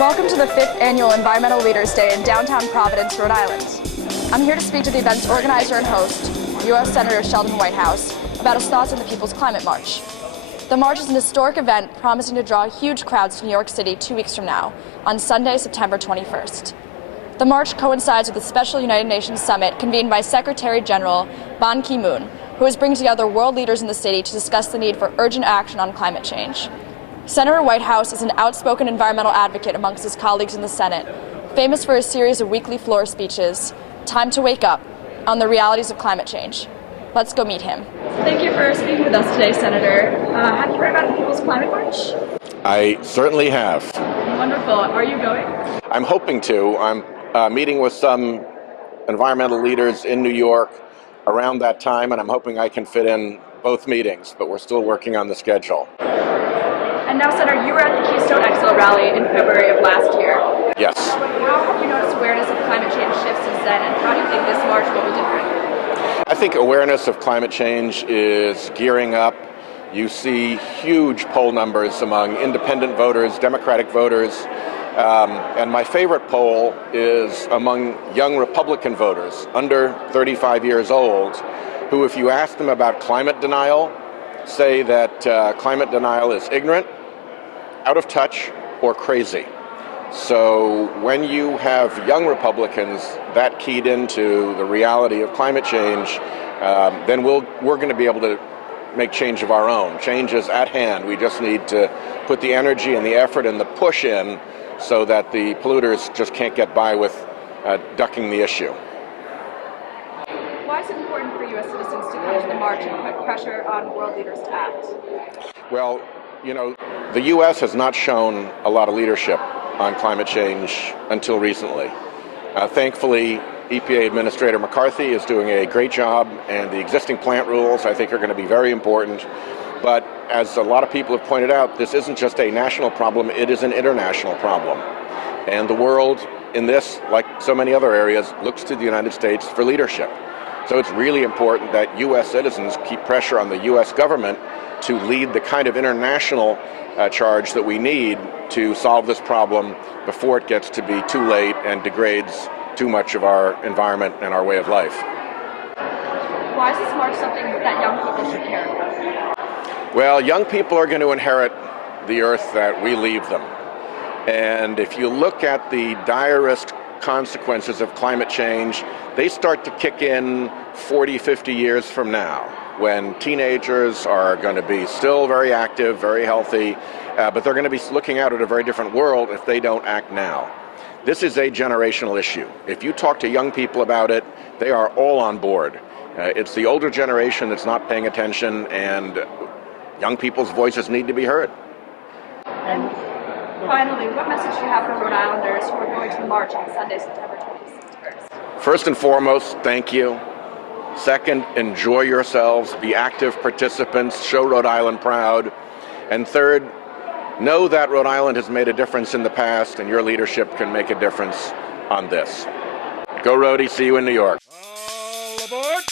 Welcome to the 5th Annual Environmental Leaders Day in downtown Providence, Rhode Island. I'm here to speak to the event's organizer and host, U.S. Senator Sheldon Whitehouse, about his thoughts on the People's Climate March. The march is an historic event promising to draw huge crowds to New York City 2 weeks from now, on Sunday, September 21st. The march coincides with a special United Nations summit convened by Secretary General Ban Ki-moon, who is bringing together world leaders in the city to discuss the need for urgent action on climate change. Senator Whitehouse is an outspoken environmental advocate amongst his colleagues in the Senate, famous for his series of weekly floor speeches, Time to Wake Up, on the realities of climate change. Let's go meet him. Thank you for speaking with us today, Senator. Have you heard about the People's Climate March? I certainly have. Wonderful. Are you going? I'm hoping to. I'm meeting with some environmental leaders in New York around that time, and I'm hoping I can fit in both meetings, but we're still working on the schedule. And now, Senator, you were at the Keystone XL rally in February of last year. Yes. How have you noticed awareness of climate change shift since then, and how do you think this march will be different? I think awareness of climate change is gearing up. You see huge poll numbers among independent voters, Democratic voters, and my favorite poll is among young Republican voters under 35 years old, who, if you ask them about climate denial, say that climate denial is ignorant, out of touch, or crazy. So when you have young Republicans that keyed into the reality of climate change, then we're going to be able to make change of our own. Change is at hand. We just need to put the energy and the effort and the push in so that the polluters just can't get by with ducking the issue. Why is it important for U.S. citizens to come to the march and put pressure on world leaders to act? Well, you know, the U.S. has not shown a lot of leadership on climate change until recently. Thankfully, EPA Administrator McCarthy is doing a great job, and the existing plant rules, I think, are going to be very important. But as a lot of people have pointed out, this isn't just a national problem, it is an international problem. And the world in this, like so many other areas, looks to the United States for leadership. So it's really important that U.S. citizens keep pressure on the U.S. government to lead the kind of international charge that we need to solve this problem before it gets to be too late and degrades too much of our environment and our way of life. Why is this march something that young people should care about? Well, young people are going to inherit the earth that we leave them. And if you look at the direst consequences of climate change, they start to kick in 40, 50 years from now, when teenagers are going to be still very active, very healthy, but they're going to be looking out at a very different world if they don't act now. This is a generational issue. If you talk to young people about it, they are all on board. It's the older generation that's not paying attention, and young people's voices need to be heard. And finally, what message do you have for Rhode Islanders who are going to march on Sunday, September 21st? First and foremost, thank you. Second, enjoy yourselves, be active participants, show Rhode Island proud. And third, know that Rhode Island has made a difference in the past, and your leadership can make a difference on this. Go Rhody, see you in New York. All aboard!